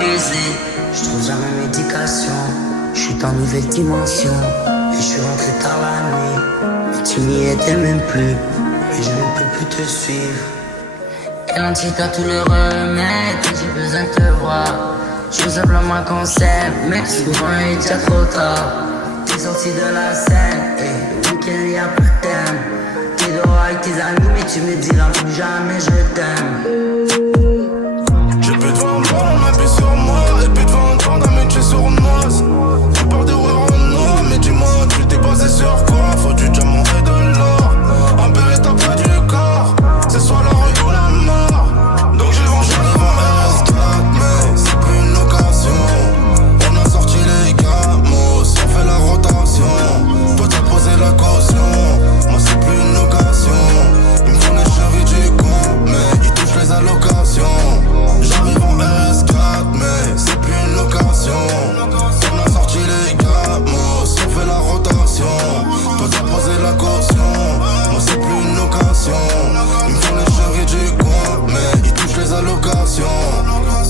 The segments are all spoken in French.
m'apaiser. Je trouve jamais médication, je suis en nouvelle dimension. Et je suis rentré tard la nuit, mais tu n'y étais même plus. Et je ne peux plus te suivre. Et l'antidote tout le remède, j'ai besoin de te voir. Je veux simplement qu'on s'aime, mais souvent il est déjà trop tard. T'es sorti de la scène, et le week-end y'a pas de thème. T'es dehors avec tes amis, mais tu me diras plus jamais je t'aime. J'ai plus de vent on appuie sur moi. Et plus de vent en temps, mais tu es sournoise. Tu parles de ouais en noir, mais dis-moi, tu t'es basé sur quoi? Faut du diamant et de l'or. Un peu est après du corps. C'est soit la rue ou la mort. Donc j'ai vengé mon S4, mais c'est plus une occasion. On a sorti les gamos, on fait la rotation. Toi t'as posé la caution, moi c'est plus une occasion. Ils me font les chevilles du con, mais ils touchent les allocations. J'arrive en S4, mais c'est plus une occasion. On a sorti les gamos, on fait la rotation. Toi t'as posé la caution, moi c'est plus une occasion. Ils me font les chevilles du coin, mais ils touchent les allocations.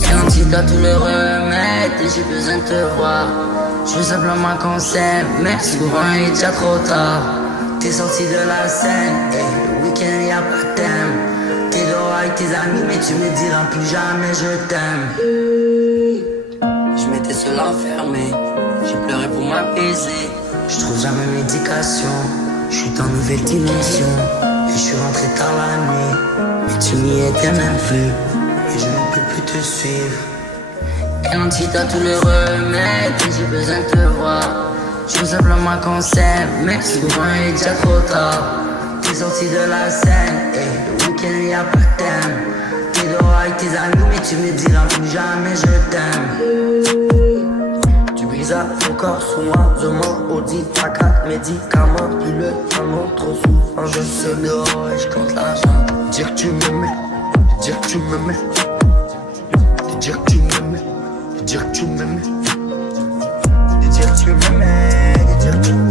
Et l'antidote tout le remède, et j'ai besoin de te voir. Je veux simplement qu'on s'aime, mais souvent il est déjà trop tard. T'es sorti de la scène, et le week-end y'a pas de thème. T'es dehors avec tes amis, mais tu me diras plus jamais je t'aime. Je m'étais seul enfermé, j'ai pleuré pour m'apaiser. Je trouve jamais médication, je suis en nouvelle dimension. Et je suis rentré tard la nuit, mais tu n'y étais même plus. Et je ne peux plus te suivre. Et l'antidote tout le remède, et j'ai besoin de te voir. Je veux simplement qu'on s'aime, mais souvent il est déjà trop tard. T'es sorti de la scène, et le week-end y'a pas de thème. T'es dehors avec tes amis, mais tu me diras plus jamais je t'aime. Tu bizarre, ton corps sur moi, je m'en audis, pas 4 médicaments, plus le diamant, trop souvent je sais dehors et je compte l'argent. Dire que tu m'aimais, dire que tu m'aimais, dire que tu m'aimais, dire que tu m'aimais, dire que tu m'aimais, dire que tu m'aimais.